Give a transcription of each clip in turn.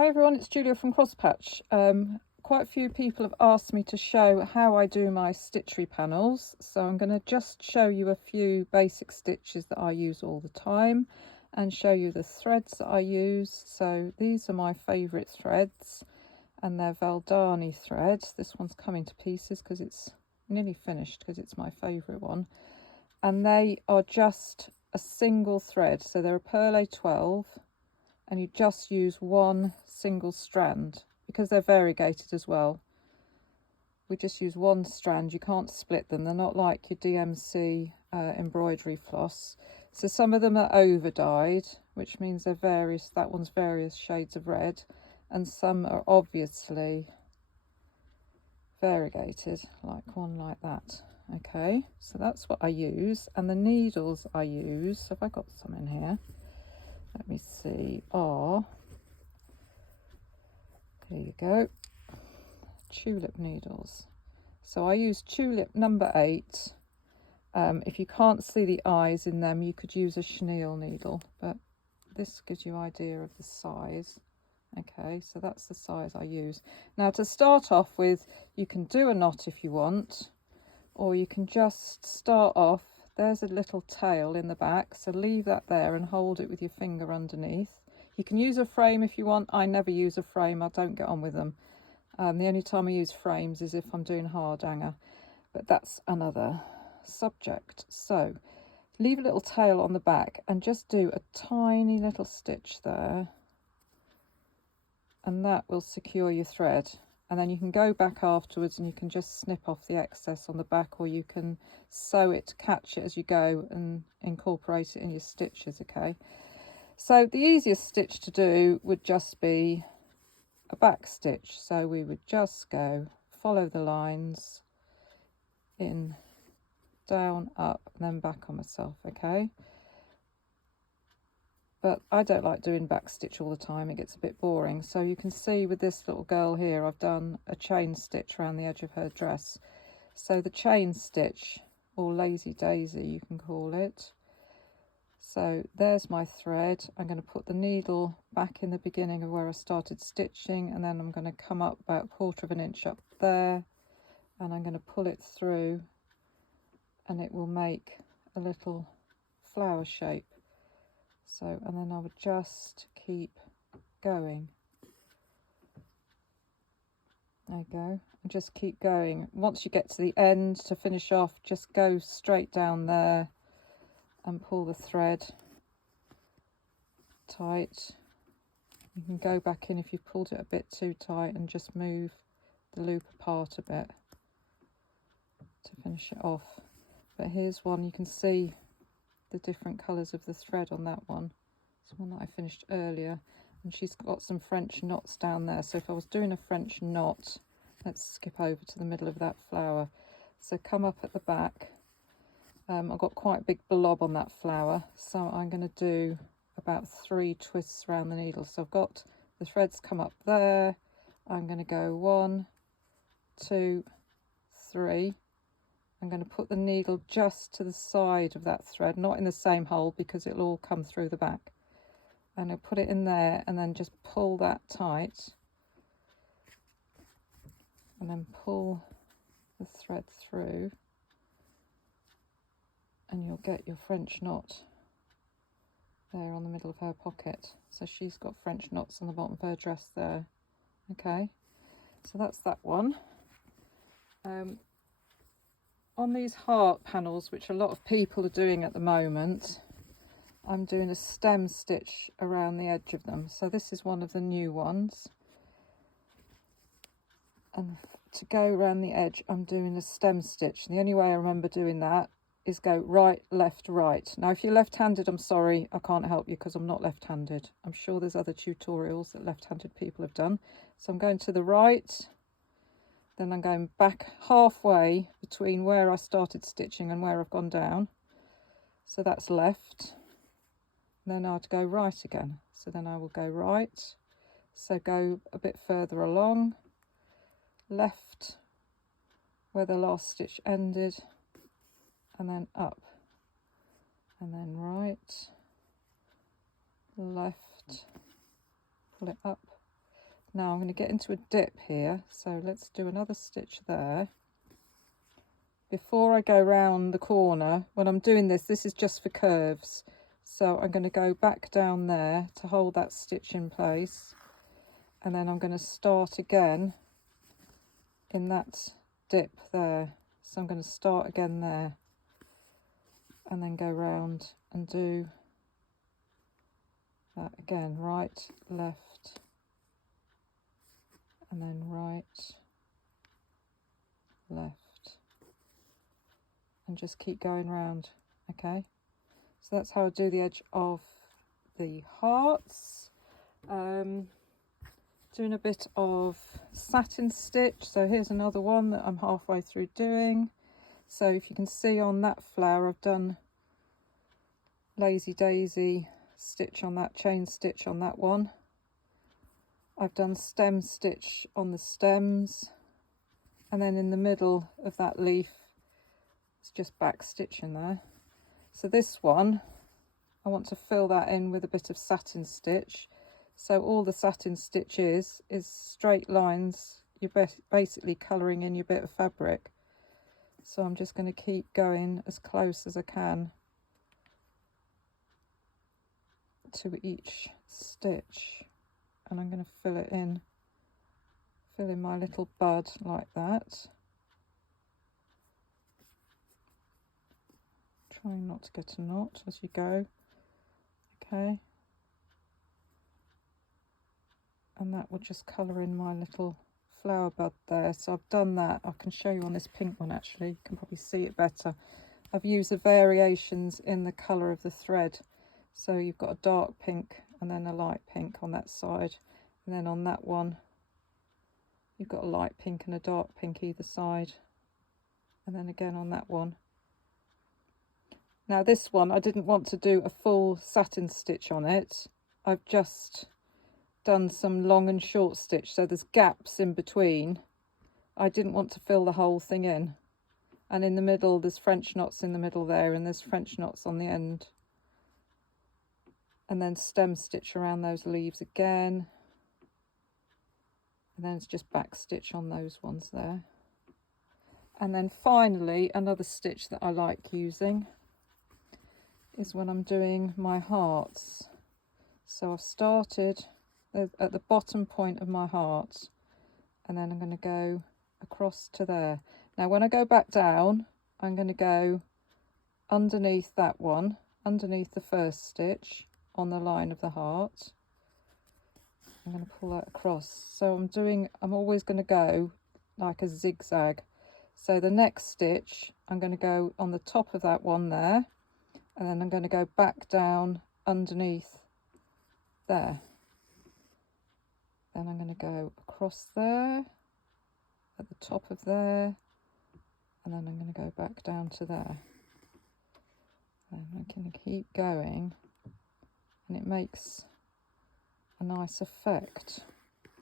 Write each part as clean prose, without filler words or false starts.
Hi everyone, it's Julia from Crosspatch. Quite a few people have asked me to show how I do my stitchery panels, so I'm going to just show you a few basic stitches that I use all the time and show you the threads that I use. So these are my favourite threads and they're Valdani threads. This one's coming to pieces because it's nearly finished because it's my favourite one, and they are just a single thread, so they're a Pearl 12. And you just use one single strand because they're variegated as well. We just use one strand, you can't split them. They're not like your DMC embroidery floss. So some of them are over dyed, which means they're various, that one's various shades of red, and some are obviously variegated, like one like that. Okay, so that's what I use. And the needles I use, have I got some in here? Let me see, here you go, tulip needles. So I use tulip number 8. If you can't see the eyes in them, you could use a chenille needle, but this gives you an idea of the size. Okay, so that's the size I use. Now to start off with, you can do a knot if you want, or you can just start off. There's a little tail in the back, so leave that there and hold it with your finger underneath. You can use a frame if you want. I never use a frame, I don't get on with them. The only time I use frames is if I'm doing hard hanger, but that's another subject. So leave a little tail on the back and just do a tiny little stitch there, and that will secure your thread. And then you can go back afterwards and you can just snip off the excess on the back, or you can sew it, catch it as you go and incorporate it in your stitches. Okay, so the easiest stitch to do would just be a back stitch. So we would just go, follow the lines in, down, up, and then back on myself. Okay, but I don't like doing back stitch all the time, it gets a bit boring. So you can see with this little girl here, I've done a chain stitch around the edge of her dress. So the chain stitch, or lazy daisy you can call it. So there's my thread. I'm going to put the needle back in the beginning of where I started stitching, and then I'm going to come up about 1/4 of an inch up there, and I'm going to pull it through, and it will make a little flower shape. So, and then I would just keep going. There you go, and just keep going. Once you get to the end to finish off, just go straight down there and pull the thread tight. You can go back in if you've pulled it a bit too tight and just move the loop apart a bit to finish it off. But here's one, you can see the different colours of the thread on that one. It's one that I finished earlier, and she's got some French knots down there. So if I was doing a French knot, let's skip over to the middle of that flower. So come up at the back. I've got quite a big blob on that flower, so I'm going to do about 3 twists around the needle. So I've got the threads come up there. I'm going to go 1, 2, 3. I'm going to put the needle just to the side of that thread, not in the same hole because it'll all come through the back. And I'll put it in there and then just pull that tight. And then pull the thread through. And you'll get your French knot there on the middle of her pocket. So she's got French knots on the bottom of her dress there. Okay, so that's that one. On these heart panels, which a lot of people are doing at the moment, I'm doing a stem stitch around the edge of them. So this is one of the new ones. And to go around the edge, I'm doing a stem stitch. And the only way I remember doing that is go right, left, right. Now, if you're left-handed, I'm sorry, I can't help you because I'm not left-handed. I'm sure there's other tutorials that left-handed people have done. So I'm going to the right. Then I'm going back halfway between where I started stitching and where I've gone down. So that's left. Then I'd go right again. So then I will go right. So go a bit further along. Left where the last stitch ended. And then up. And then right. Left. Pull it up. Now I'm going to get into a dip here, so let's do another stitch there. Before I go round the corner, when I'm doing this, this is just for curves, so I'm going to go back down there to hold that stitch in place, and then I'm going to start again in that dip there. So I'm going to start again there and then go round and do that again, right, left, and then right, left, and just keep going round. Okay, so that's how I do the edge of the hearts. Doing a bit of satin stitch, so here's another one that I'm halfway through doing. So if you can see on that flower, I've done lazy daisy stitch on that, chain stitch on that one. I've done stem stitch on the stems, and then in the middle of that leaf it's just back stitching there. So this one I want to fill that in with a bit of satin stitch. So all the satin stitch is straight lines. You're basically colouring in your bit of fabric. So I'm just going to keep going as close as I can to each stitch, and I'm going to fill in my little bud like that. Trying not to get a knot as you go. Okay. And that will just colour in my little flower bud there. So I've done that. I can show you on this pink one actually. You can probably see it better. I've used the variations in the colour of the thread. So you've got a dark pink and then a light pink on that side. And then on that one, you've got a light pink and a dark pink either side. And then again on that one. Now this one, I didn't want to do a full satin stitch on it. I've just done some long and short stitch, so there's gaps in between. I didn't want to fill the whole thing in, and in the middle there's French knots in the middle there, and there's French knots on the end, and then stem stitch around those leaves again, and then it's just back stitch on those ones there. And then finally another stitch that I like using is when I'm doing my hearts. So I've started at the bottom point of my heart, and then I'm going to go across to there. Now when I go back down, I'm going to go underneath that one, underneath the first stitch on the line of the heart. I'm going to pull that across. So I'm always going to go like a zigzag. So the next stitch I'm going to go on the top of that one there, and then I'm going to go back down underneath there. Then I'm going to go across there, at the top of there, and then I'm going to go back down to there. And I'm going to keep going, and it makes a nice effect.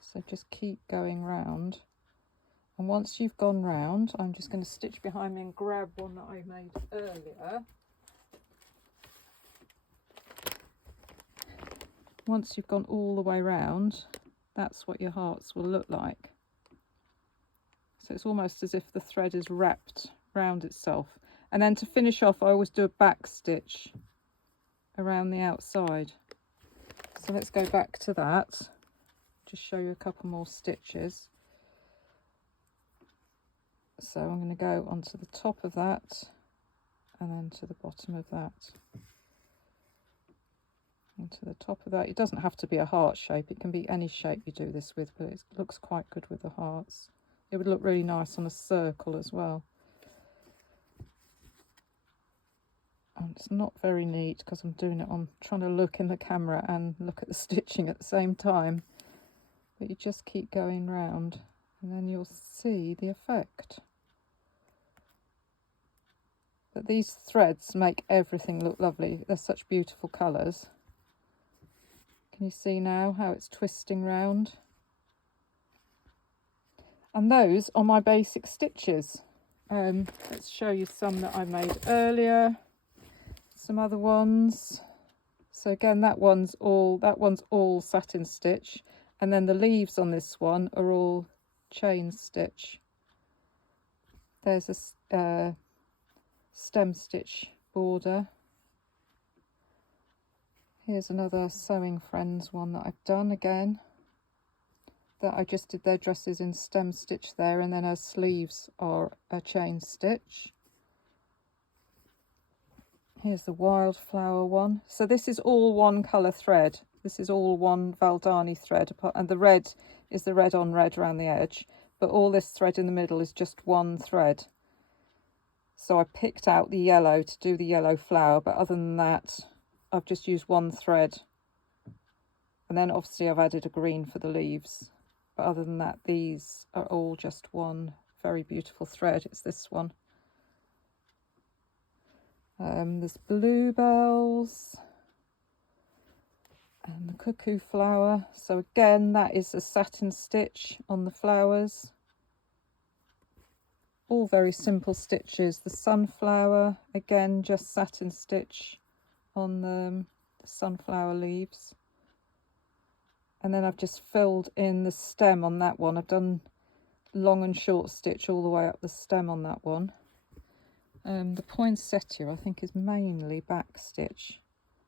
So just keep going round. And once you've gone round, I'm just going to stitch behind me and grab one that I made earlier. Once you've gone all the way round, that's what your hearts will look like. So it's almost as if the thread is wrapped round itself. And then to finish off, I always do a back stitch around the outside. So let's go back to that. Just show you a couple more stitches. So I'm going to go onto the top of that and then to the bottom of that. Into the top of that. It doesn't have to be a heart shape, it can be any shape you do this with, but it looks quite good with the hearts. It would look really nice on a circle as well. And it's not very neat because I'm trying to look in the camera and look at the stitching at the same time, but you just keep going round and then you'll see the effect. But these threads make everything look lovely. They're such beautiful colours. Can you see now how it's twisting round? And those are my basic stitches. Let's show you some that I made earlier. Some other ones. So again, that one's all satin stitch, And then the leaves on this one are all chain stitch. There's a stem stitch border. Here's another Sewing Friends one that I've done again, that I just did their dresses in stem stitch there, and then her sleeves are a chain stitch. Here's the wildflower one. So this is all one colour thread. This is all one Valdani thread, and the red is the red on red around the edge, but all this thread in the middle is just one thread. So I picked out the yellow to do the yellow flower, but other than that, I've just used one thread. And then obviously I've added a green for the leaves. But other than that, these are all just one very beautiful thread. It's this one. There's bluebells and the cuckoo flower. So again, that is a satin stitch on the flowers. All very simple stitches. The sunflower, again, just satin stitch on the sunflower leaves. And then I've just filled in the stem on that one. I've done long and short stitch all the way up the stem on that one. The poinsettia, I think, is mainly back stitch.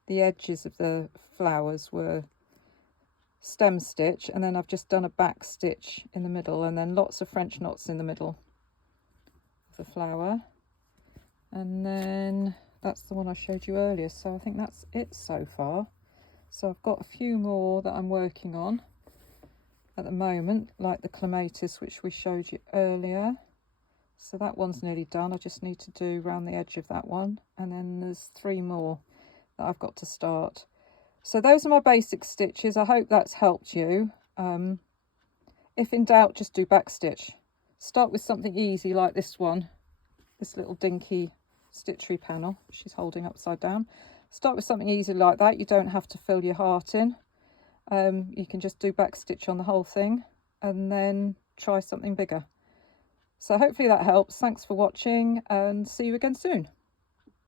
The edges of the flowers were stem stitch, and then I've just done a back stitch in the middle, and then lots of French knots in the middle of the flower. And then that's the one I showed you earlier, so I think that's it so far. So I've got a few more that I'm working on at the moment, like the clematis, which we showed you earlier. So that one's nearly done. I just need to do around the edge of that one. And then there's 3 more that I've got to start. So those are my basic stitches. I hope that's helped you. If in doubt, just do back stitch. Start with something easy like this one, this little dinky stitchery panel she's holding upside down. Start with something easy like that. You don't have to fill your heart in. You can just do back stitch on the whole thing and then try something bigger. So hopefully that helps. Thanks for watching and see you again soon.